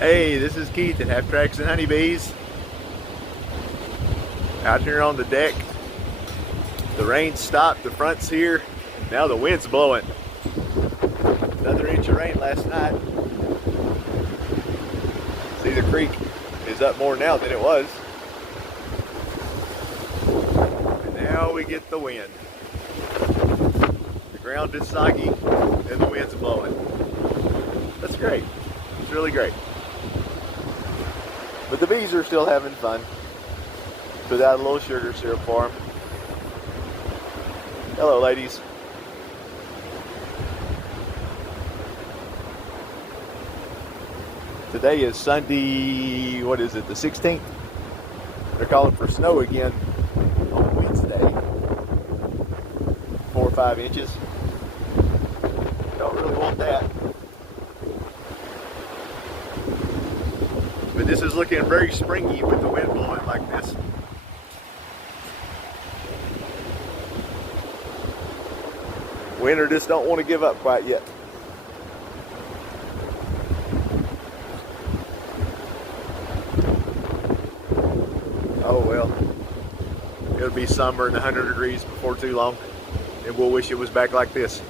Hey, this is Keith at Half Tracks and Honeybees. Out here on the deck. The rain stopped, the front's here. Now the wind's blowing. Another inch of rain last night. See, the creek is up more now than it was. And now we get the wind. The ground is soggy and the wind's blowing. That's great. It's really great. But the bees are still having fun. Put out a little sugar syrup for them. Hello, ladies. Today is Sunday, what is it, the 16th? They're calling for snow again on Wednesday. 4 or 5 inches. Don't really want that. But this is looking very springy with the wind blowing like this. Winter just don't want to give up quite yet. Oh well, it'll be summer and 100 degrees before too long, and we'll wish it was back like this.